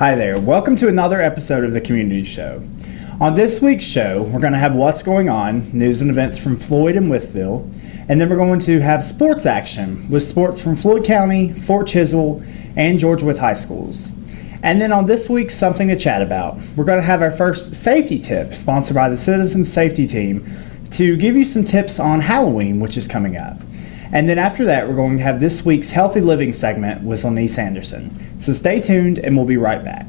Hi there, welcome to another episode of the Community Show. On this week's show, we're going to have what's going on, news and events from Floyd and Wytheville, and then we're going to have sports action with sports from Floyd County, Fort Chiwell, and George Wythe High Schools. And then on this week's Something to Chat About, we're going to have our first safety tip sponsored by the Citizens Safety Team to give you some tips on Halloween, which is coming up. And then after that, we're going to have this week's Healthy Living segment with Lenise Anderson. So stay tuned and we'll be right back.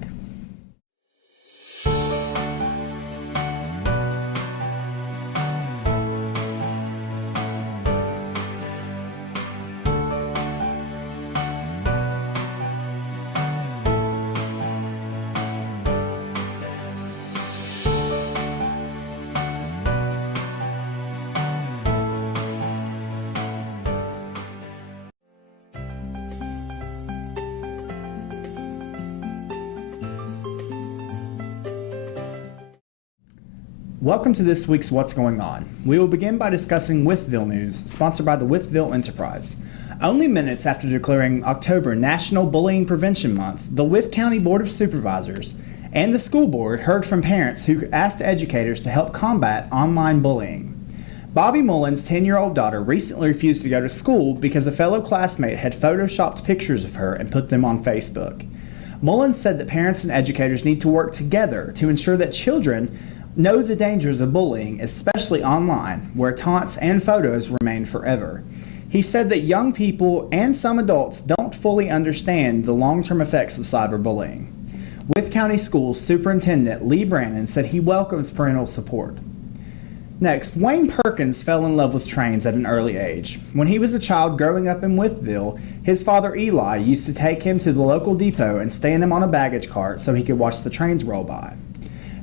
Welcome to this week's What's Going On. We will begin by discussing Wytheville news, sponsored by the Wytheville Enterprise. Only minutes after declaring October National Bullying Prevention Month, the Wythe County Board of Supervisors and the school board heard from parents who asked educators to help combat online bullying. Bobby Mullen's 10-year-old daughter recently refused to go to school because a fellow classmate had photoshopped pictures of her and put them on Facebook. Mullen said that parents and educators need to work together to ensure that children know the dangers of bullying, especially online, where taunts and photos remain forever. He said that young people and some adults don't fully understand the long-term effects of cyberbullying. Wythe County Schools Superintendent Lee Brannon said he welcomes parental support. Next, Wayne Perkins fell in love with trains at an early age. When he was a child growing up in Wytheville, his father Eli used to take him to the local depot and stand him on a baggage cart so he could watch the trains roll by.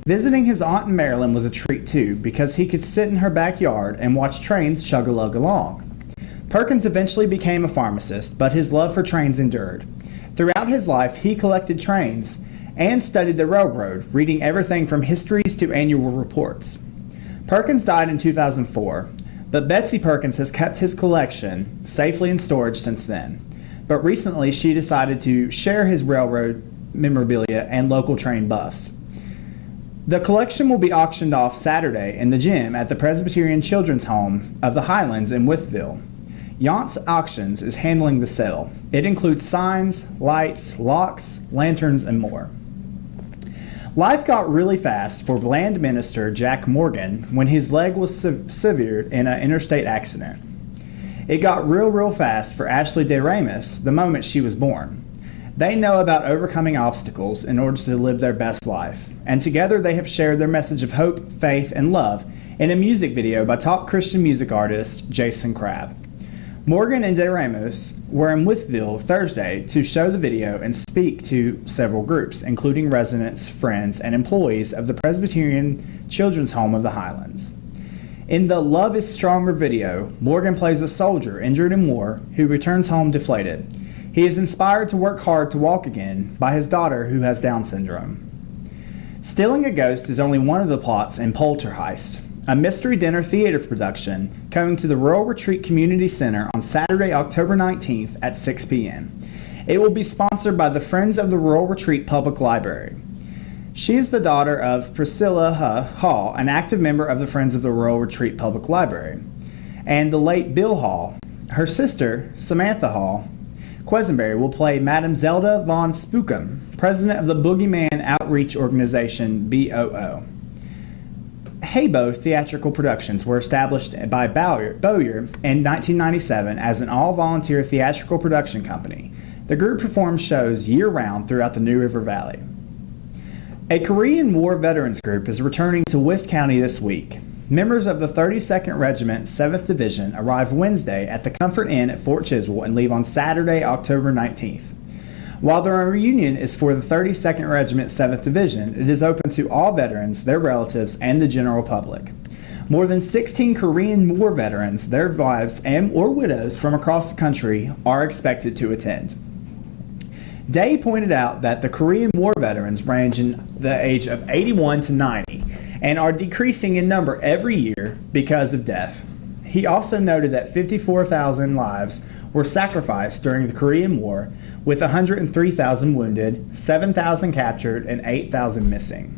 Visiting his aunt in Maryland was a treat too, because he could sit in her backyard and watch trains chug-a-lug along. Perkins eventually became a pharmacist, but his love for trains endured. Throughout his life, he collected trains and studied the railroad, reading everything from histories to annual reports. Perkins died in 2004, but Betsy Perkins has kept his collection safely in storage since then. But recently, she decided to share his railroad memorabilia and local train buffs. The collection will be auctioned off Saturday in the gym at the Presbyterian Children's Home of the Highlands in Wytheville. Yance Auctions is handling the sale. It includes signs, lights, locks, lanterns, and more. Life got really fast for Bland minister Jack Morgan when his leg was severed in an interstate accident. It got real fast for Ashley DeRamus the moment she was born. They know about overcoming obstacles in order to live their best life, and together they have shared their message of hope, faith, and love in a music video by top Christian music artist Jason Crabb. Morgan and DeRamos were in Wytheville Thursday to show the video and speak to several groups, including residents, friends, and employees of the Presbyterian Children's Home of the Highlands. In the Love is Stronger video, Morgan plays a soldier injured in war who returns home deflated. He is inspired to work hard to walk again by his daughter who has Down syndrome. Stealing a Ghost is only one of the plots in Poltergeist, a mystery dinner theater production coming to the Rural Retreat Community Center on Saturday, October 19th at 6 p.m. It will be sponsored by the Friends of the Rural Retreat Public Library. She is the daughter of Priscilla Hall, an active member of the Friends of the Rural Retreat Public Library, and the late Bill Hall. Her sister, Samantha Hall, Quisenberry will play Madame Zelda von Spookum, president of the Boogeyman Outreach Organization, BOO. Haybo Theatrical Productions were established by Bowyer in 1997 as an all-volunteer theatrical production company. The group performs shows year-round throughout the New River Valley. A Korean War veterans group is returning to Wythe County this week. Members of the 32nd Regiment, 7th Division, arrive Wednesday at the Comfort Inn at Fort Chiwell and leave on Saturday, October 19th. While the reunion is for the 32nd Regiment, 7th Division, it is open to all veterans, their relatives, and the general public. More than 16 Korean War veterans, their wives, and or widows from across the country are expected to attend. Day pointed out that the Korean War veterans range in the age of 81 to 90 and are decreasing in number every year because of death. He also noted that 54,000 lives were sacrificed during the Korean War, with 103,000 wounded, 7,000 captured, and 8,000 missing.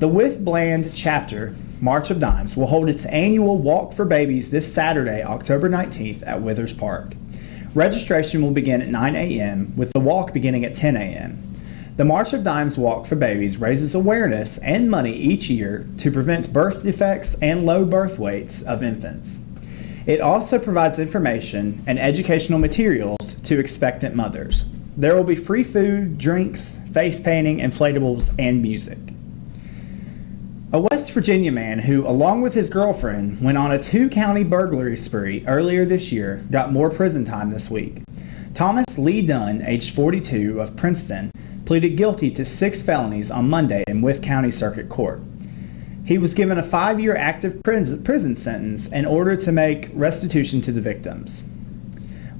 The With Bland chapter, March of Dimes, will hold its annual Walk for Babies this Saturday, October 19th at Withers Park. Registration will begin at 9 a.m., with the walk beginning at 10 a.m. The March of Dimes Walk for Babies raises awareness and money each year to prevent birth defects and low birth weights of infants. It also provides information and educational materials to expectant mothers. There will be free food, drinks, face painting, inflatables, and music. A West Virginia man who, along with his girlfriend, went on a 2-county burglary spree earlier this year got more prison time this week. Thomas Lee Dunn, aged 42, of Princeton, pleaded guilty to 6 felonies on Monday in Wythe County Circuit Court. He was given a 5-year active prison sentence in order to make restitution to the victims.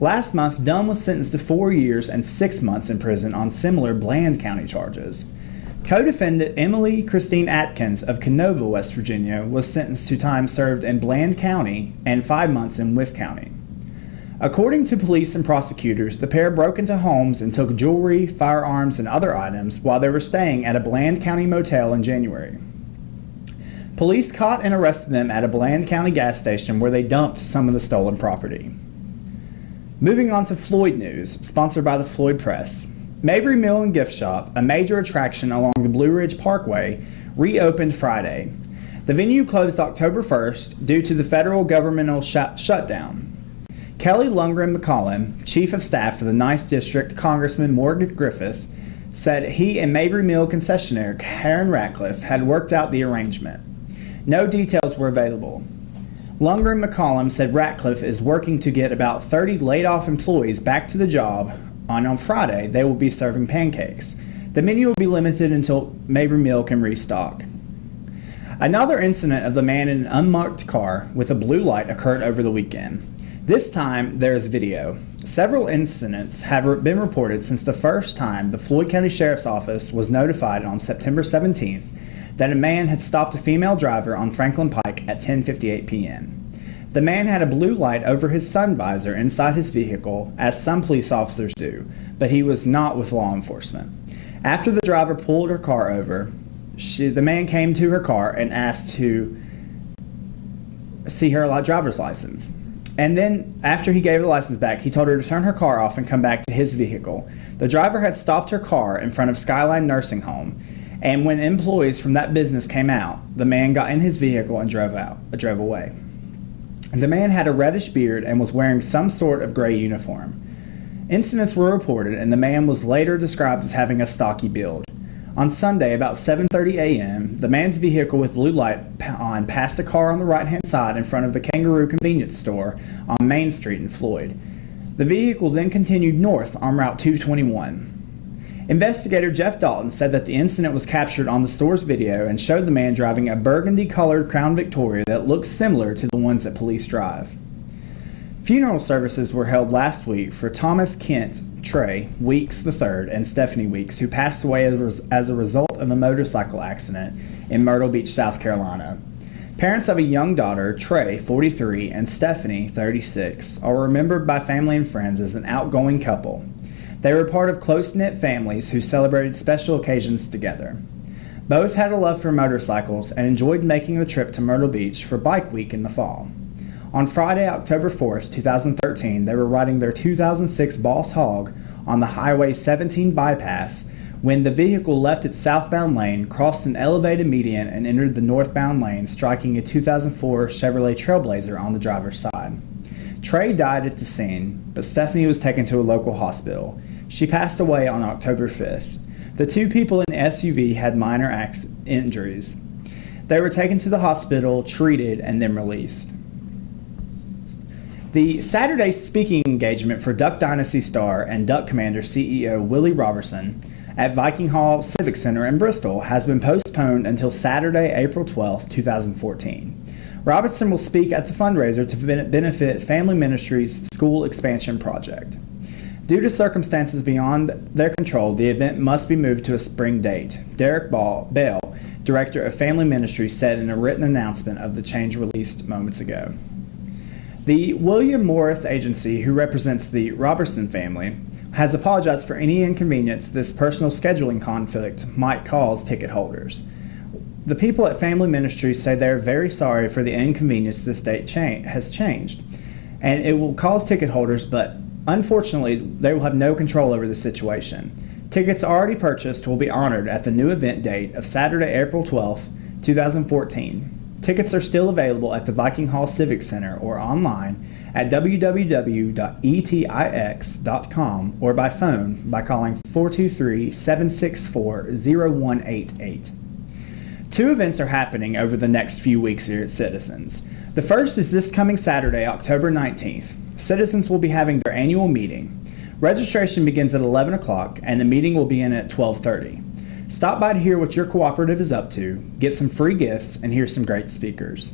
Last month, Dunn was sentenced to 4 years and 6 months in prison on similar Bland County charges. Co-defendant Emily Christine Atkins of Canova, West Virginia, was sentenced to time served in Bland County and 5 months in Wythe County. According to police and prosecutors, the pair broke into homes and took jewelry, firearms, and other items while they were staying at a Bland County motel in January. Police caught and arrested them at a Bland County gas station where they dumped some of the stolen property. Moving on to Floyd news, sponsored by the Floyd Press. Mabry Mill and Gift Shop, a major attraction along the Blue Ridge Parkway, reopened Friday. The venue closed October 1st due to the federal governmental shutdown. Kelly Lundgren McCollum, Chief of Staff for the 9th District Congressman Morgan Griffith, said he and Mabry Mill concessionaire Karen Ratcliffe had worked out the arrangement. No details were available. Lundgren McCollum said Ratcliffe is working to get about 30 laid-off employees back to the job, and on Friday they will be serving pancakes. The menu will be limited until Mabry Mill can restock. Another incident of the man in an unmarked car with a blue light occurred over the weekend. This time, there is video. Several incidents have been reported since the first time the Floyd County Sheriff's Office was notified on September 17th that a man had stopped a female driver on Franklin Pike at 10:58 p.m. The man had a blue light over his sun visor inside his vehicle, as some police officers do, but he was not with law enforcement. After the driver pulled her car over, the man came to her car and asked to see her driver's license. And then, after he gave her the license back, he told her to turn her car off and come back to his vehicle. The driver had stopped her car in front of Skyline Nursing Home, and when employees from that business came out, the man got in his vehicle and drove away. The man had a reddish beard and was wearing some sort of gray uniform. Incidents were reported, and the man was later described as having a stocky build. On Sunday, about 7:30 a.m., the man's vehicle with blue light on passed a car on the right-hand side in front of the Kangaroo convenience store on Main Street in Floyd. The vehicle then continued north on Route 221. Investigator Jeff Dalton said that the incident was captured on the store's video and showed the man driving a burgundy-colored Crown Victoria that looks similar to the ones that police drive. Funeral services were held last week for Thomas Kent Trey Weeks III and Stephanie Weeks, who passed away as a result of a motorcycle accident in Myrtle Beach, South Carolina. Parents of a young daughter, Trey, 43, and Stephanie, 36, are remembered by family and friends as an outgoing couple. They were part of close-knit families who celebrated special occasions together. Both had a love for motorcycles and enjoyed making the trip to Myrtle Beach for Bike Week in the fall. On Friday, October 4th, 2013, they were riding their 2006 Boss Hog on the Highway 17 bypass when the vehicle left its southbound lane, crossed an elevated median, and entered the northbound lane, striking a 2004 Chevrolet Trailblazer on the driver's side. Trey died at the scene, but Stephanie was taken to a local hospital. She passed away on October 5th. The two people in the SUV had minor injuries. They were taken to the hospital, treated, and then released. The Saturday speaking engagement for Duck Dynasty star and Duck Commander CEO Willie Robertson at Viking Hall Civic Center in Bristol has been postponed until Saturday, April 12, 2014. Robertson will speak at the fundraiser to benefit Family Ministries' school expansion project. Due to circumstances beyond their control, the event must be moved to a spring date. Derek Bell, director of Family Ministries, said in a written announcement of the change released moments ago. The William Morris Agency, who represents the Robertson family, has apologized for any inconvenience this personal scheduling conflict might cause ticket holders. The people at Family Ministries say they're very sorry for the inconvenience this date has changed, and it will cause ticket holders, but unfortunately, they will have no control over the situation. Tickets already purchased will be honored at the new event date of Saturday, April 12th, 2014. Tickets are still available at the Viking Hall Civic Center or online at www.etix.com or by phone by calling 423-764-0188. Two events are happening over the next few weeks here at Citizens. The first is this coming Saturday, October 19th. Citizens will be having their annual meeting. Registration begins at 11 o'clock and the meeting will begin at 12:30. Stop by to hear what your cooperative is up to, get some free gifts, and hear some great speakers.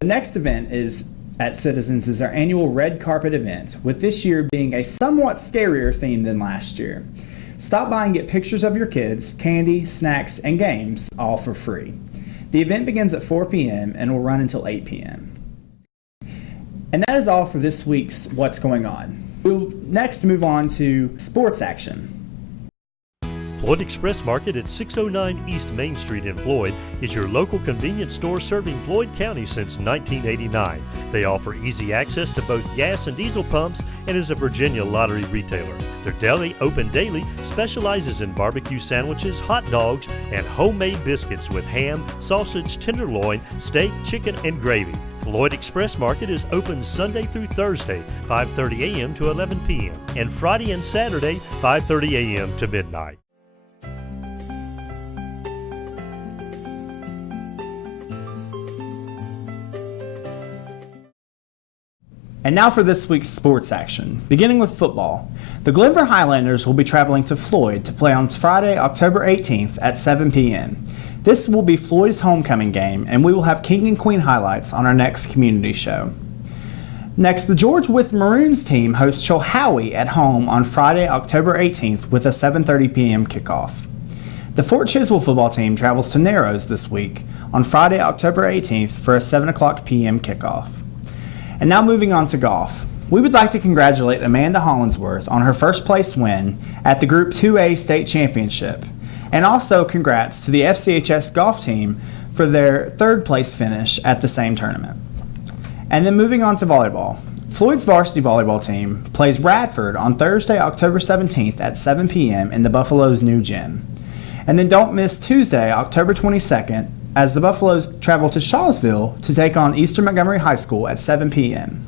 The next event at Citizens is our annual Red Carpet event, with this year being a somewhat scarier theme than last year. Stop by and get pictures of your kids, candy, snacks, and games, all for free. The event begins at 4 p.m. and will run until 8 p.m. And that is all for this week's What's Going On. We'll next move on to sports action. Floyd Express Market at 609 East Main Street in Floyd is your local convenience store serving Floyd County since 1989. They offer easy access to both gas and diesel pumps and is a Virginia lottery retailer. Their deli, open daily, specializes in barbecue sandwiches, hot dogs, and homemade biscuits with ham, sausage, tenderloin, steak, chicken, and gravy. Floyd Express Market is open Sunday through Thursday, 5:30 a.m. to 11 p.m., and Friday and Saturday, 5:30 a.m. to midnight. And now for this week's sports action. Beginning with football, the Glenver Highlanders will be traveling to Floyd to play on Friday, October 18th at 7 p.m. This will be Floyd's homecoming game, and we will have King and Queen highlights on our next community show. Next, the George Wythe Maroons team hosts Chiwell at home on Friday, October 18th with a 7:30 p.m. kickoff. The Fort Chiwell football team travels to Narrows this week on Friday, October 18th for a 7 o'clock p.m. kickoff. And now moving on to golf. We would like to congratulate Amanda Hollinsworth on her first place win at the Group 2A State Championship. And also congrats to the FCHS golf team for their third place finish at the same tournament. And then moving on to volleyball. Floyd's varsity volleyball team plays Radford on Thursday, October 17th at 7 p.m. in the Buffalo's new gym. And then don't miss Tuesday, October 22nd, as the Buffaloes travel to Shawsville to take on Eastern Montgomery High School at 7 p.m.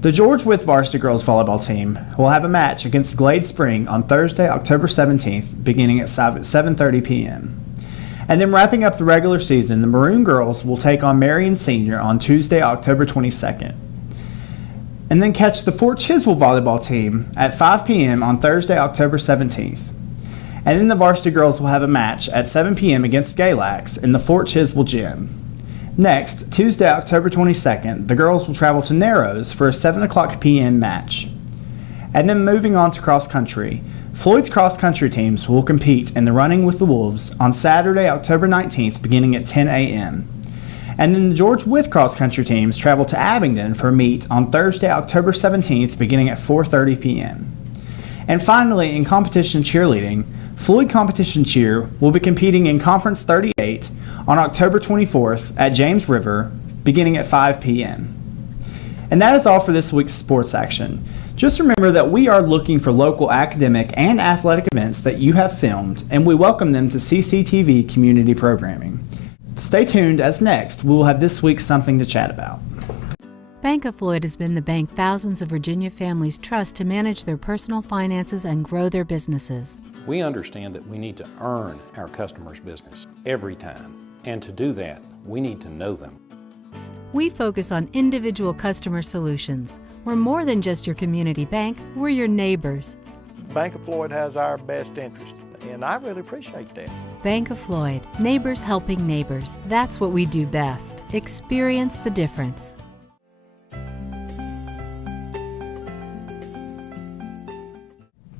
The George Wythe varsity girls volleyball team will have a match against Glade Spring on Thursday, October 17th, beginning at 7:30 p.m. And then wrapping up the regular season, the Maroon girls will take on Marion Senior on Tuesday, October 22nd. And then catch the Fort Chiwell volleyball team at 5 p.m. on Thursday, October 17th. And then the varsity girls will have a match at 7 p.m. against Galax in the Fort Chiwell gym. Next, Tuesday, October 22nd, the girls will travel to Narrows for a 7 o'clock p.m. match. And then moving on to cross country, Floyd's cross country teams will compete in the Running with the Wolves on Saturday, October 19th, beginning at 10 a.m. And then the George Wythe cross country teams travel to Abingdon for a meet on Thursday, October 17th, beginning at 4:30 p.m. And finally, in competition cheerleading, Floyd Competition Cheer will be competing in Conference 38 on October 24th at James River, beginning at 5 p.m. And that is all for this week's sports action. Just remember that we are looking for local academic and athletic events that you have filmed, and we welcome them to CCTV community programming. Stay tuned, as next we will have this week's Something to Chat About. Bank of Floyd has been the bank thousands of Virginia families trust to manage their personal finances and grow their businesses. We understand that we need to earn our customers' business every time, and to do that, we need to know them. We focus on individual customer solutions. We're more than just your community bank, we're your neighbors. Bank of Floyd has our best interest, and I really appreciate that. Bank of Floyd, neighbors helping neighbors. That's what we do best. Experience the difference.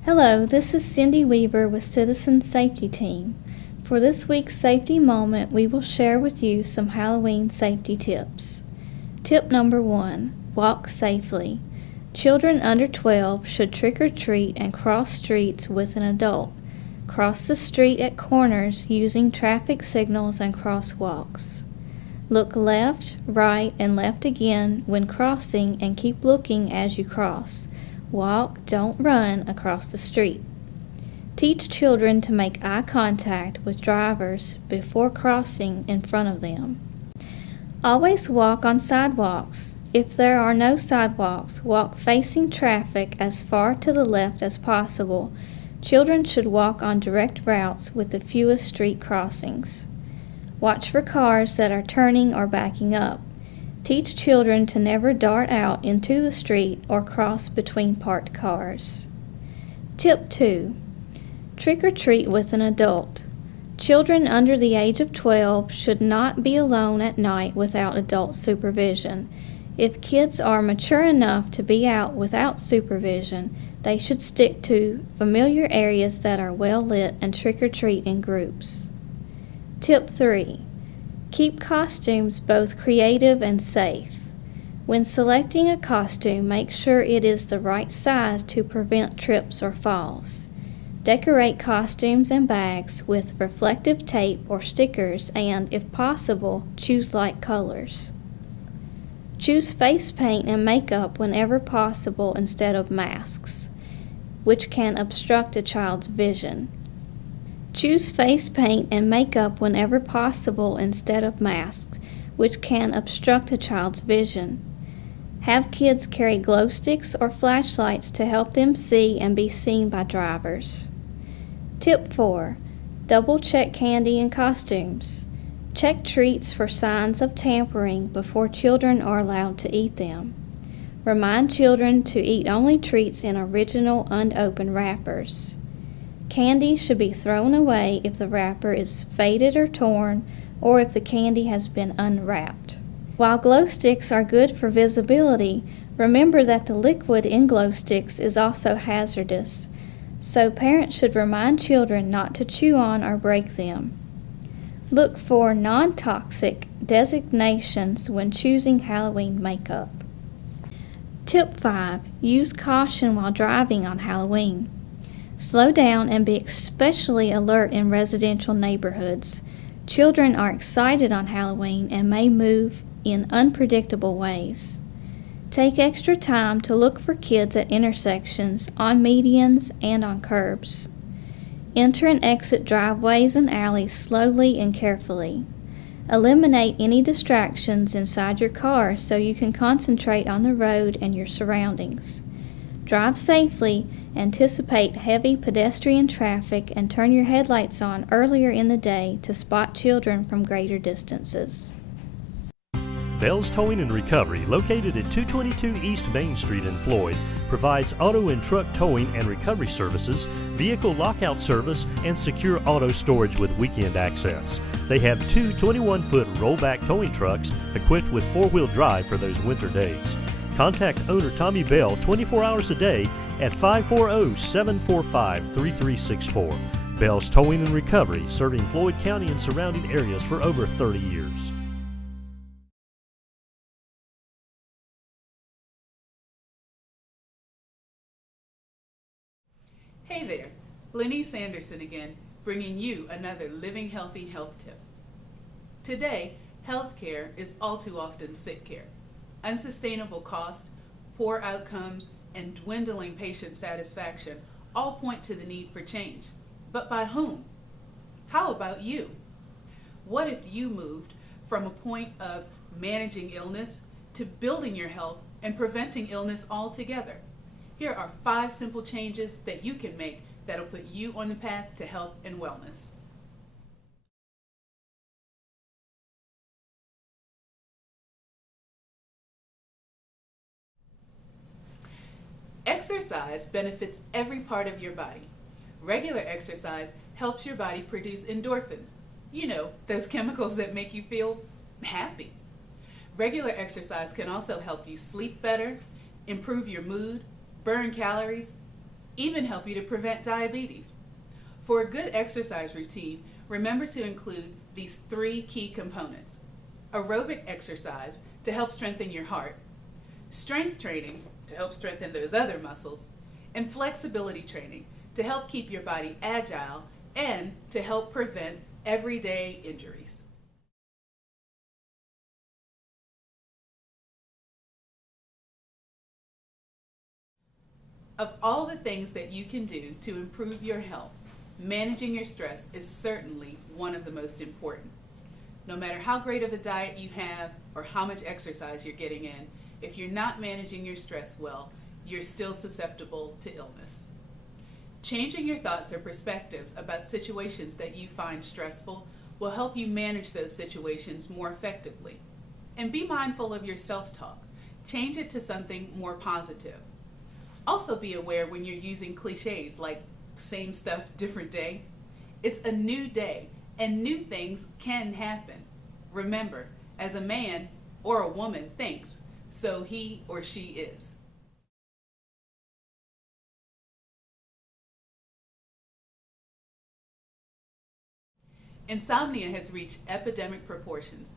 Hello, this is Cindy Weaver with Citizen Safety Team. For this week's safety moment, we will share with you some Halloween safety tips. Tip number 1, walk safely. Children under 12 should trick or treat and cross streets with an adult. Cross the street at corners using traffic signals and crosswalks. Look left, right, and left again when crossing and keep looking as you cross. Walk, don't run across the street. Teach children to make eye contact with drivers before crossing in front of them. Always walk on sidewalks. If there are no sidewalks, walk facing traffic as far to the left as possible. Children should walk on direct routes with the fewest street crossings. Watch for cars that are turning or backing up. Teach children to never dart out into the street or cross between parked cars. Tip 2. Trick or treat with an adult. Children under the age of 12 should not be alone at night without adult supervision. If kids are mature enough to be out without supervision, they should stick to familiar areas that are well lit and trick or treat in groups. Tip 3. Keep costumes both creative and safe. When selecting a costume, make sure it is the right size to prevent trips or falls. Decorate costumes and bags with reflective tape or stickers and, if possible, choose light colors. Choose face paint and makeup whenever possible instead of masks, which can obstruct a child's vision. Choose face paint and makeup whenever possible instead of masks, which can obstruct a child's vision. Have kids carry glow sticks or flashlights to help them see and be seen by drivers. Tip 4. Double check candy and costumes. Check treats for signs of tampering before children are allowed to eat them. Remind children to eat only treats in original unopened wrappers. Candy should be thrown away if the wrapper is faded or torn, or if the candy has been unwrapped. While glow sticks are good for visibility, remember that the liquid in glow sticks is also hazardous, so parents should remind children not to chew on or break them. Look for non-toxic designations when choosing Halloween makeup. Tip 5. Use caution while driving on Halloween. Slow down and be especially alert in residential neighborhoods. Children are excited on Halloween and may move in unpredictable ways. Take extra time to look for kids at intersections, on medians, and on curbs. Enter and exit driveways and alleys slowly and carefully. Eliminate any distractions inside your car so you can concentrate on the road and your surroundings. Drive safely, anticipate heavy pedestrian traffic, and turn your headlights on earlier in the day to spot children from greater distances. Bell's Towing and Recovery, located at 222 East Main Street in Floyd, provides auto and truck towing and recovery services, vehicle lockout service, and secure auto storage with weekend access. They have two 21-foot rollback towing trucks equipped with four-wheel drive for those winter days. Contact owner Tommy Bell 24 hours a day at 540-745-3364. Bell's Towing and Recovery, serving Floyd County and surrounding areas for over 30 years. Hey there, Lenny Sanderson again, bringing you another Living Healthy health tip. Today, healthcare is all too often sick care. Unsustainable cost, poor outcomes, and dwindling patient satisfaction all point to the need for change. But by whom? How about you? What if you moved from a point of managing illness to building your health and preventing illness altogether? Here are 5 simple changes that you can make that'll put you on the path to health and wellness. Exercise benefits every part of your body. Regular exercise helps your body produce endorphins. You know, those chemicals that make you feel happy. Regular exercise can also help you sleep better, improve your mood, burn calories, even help you to prevent diabetes. For a good exercise routine, remember to include these 3 key components. Aerobic exercise to help strengthen your heart, strength training to help strengthen those other muscles, and flexibility training to help keep your body agile and to help prevent everyday injuries. Of all the things that you can do to improve your health, managing your stress is certainly one of the most important. No matter how great of a diet you have or how much exercise you're getting in, if you're not managing your stress well, you're still susceptible to illness. Changing your thoughts or perspectives about situations that you find stressful will help you manage those situations more effectively. And be mindful of your self-talk. Change it to something more positive. Also be aware when you're using cliches like same stuff, different day. It's a new day, and new things can happen. Remember, as a man or a woman thinks, so he or she is. Insomnia has reached epidemic proportions,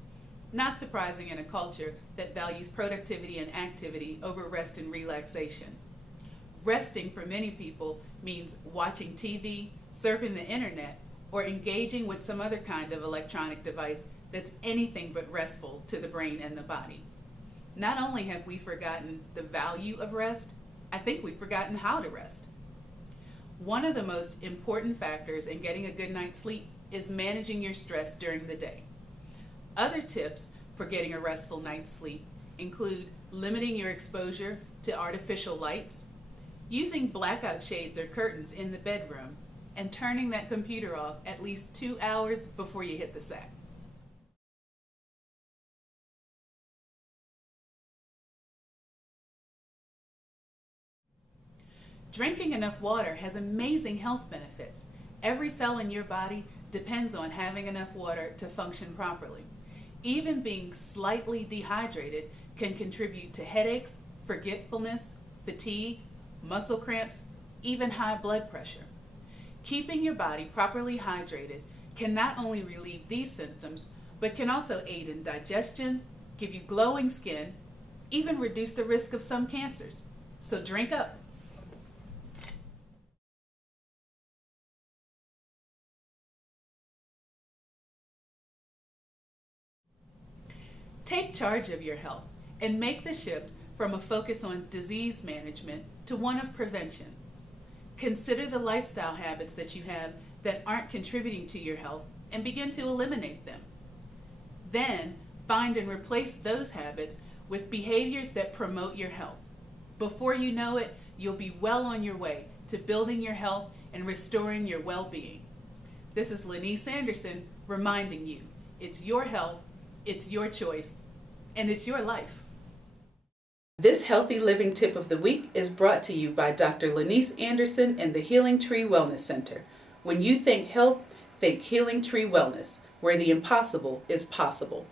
not surprising in a culture that values productivity and activity over rest and relaxation. Resting for many people means watching TV, surfing the internet, or engaging with some other kind of electronic device that's anything but restful to the brain and the body. Not only have we forgotten the value of rest, I think we've forgotten how to rest. One of the most important factors in getting a good night's sleep is managing your stress during the day. Other tips for getting a restful night's sleep include limiting your exposure to artificial lights, using blackout shades or curtains in the bedroom, and turning that computer off at least 2 hours before you hit the sack. Drinking enough water has amazing health benefits. Every cell in your body depends on having enough water to function properly. Even being slightly dehydrated can contribute to headaches, forgetfulness, fatigue, muscle cramps, even high blood pressure. Keeping your body properly hydrated can not only relieve these symptoms, but can also aid in digestion, give you glowing skin, even reduce the risk of some cancers. So drink up. Take charge of your health and make the shift from a focus on disease management to one of prevention. Consider the lifestyle habits that you have that aren't contributing to your health and begin to eliminate them. Then find and replace those habits with behaviors that promote your health. Before you know it, you'll be well on your way to building your health and restoring your well-being. This is Lenice Anderson reminding you, it's your health, it's your choice, and it's your life. This Healthy Living Tip of the Week is brought to you by Dr. Lenice Anderson and the Healing Tree Wellness Center. When you think health, think Healing Tree Wellness, where the impossible is possible.